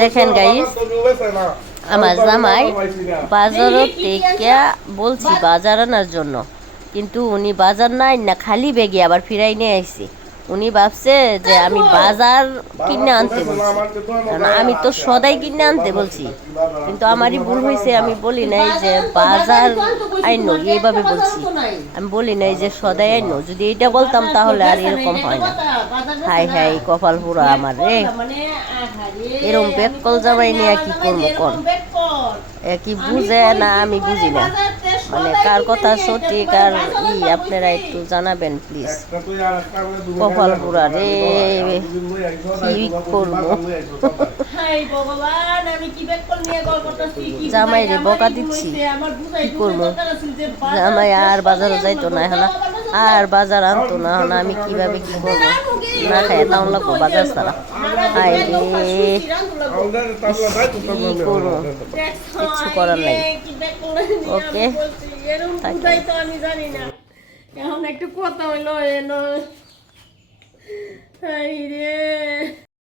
দেখেন গাইস আমার জামাই বাজারও থেকে বলছি বাজার আনার জন্য। কিন্তু উনি বাজার নাই, না খালি বেগে আবার ফিরাই নিয়ে আইছি। উনি ভাবছে যে আমি বাজার কিনে আনতে বলছি। কারণ আমি তো সদাই কিনে আনতে বলছি। কিন্তু আমারই ভুল হয়েছে, আমি বলি নাই যে বাজার আইনো, এইভাবে বলছি। আমি বলি নাই যে সদাই আইনো, যদি এটা বলতাম তাহলে আর এরকম হয় না। হাই হাই, কপাল পুরা আমার রে। এরম বেককল জামাই নিয়ে কি করব কোন? কি বুঝে না আমি বুঝি না। মানে কার কথা সঠিক আর ই আপনারা একটু জানাবেন প্লিজ কপাল পুরা রে কি করব? জামাই রে বকা দিচ্ছি। কি করব? জামাই আর বাজারে যাইতো না এখন। আর বাজার আনতো না হলে আমি কীভাবে কি করব? না খাই তাও লাগবো বাজার ছাড়া। হাই রে, কি করব? কিছু করার নাই। ওকে আমি জানি না এখন একটু কথা হইল রে।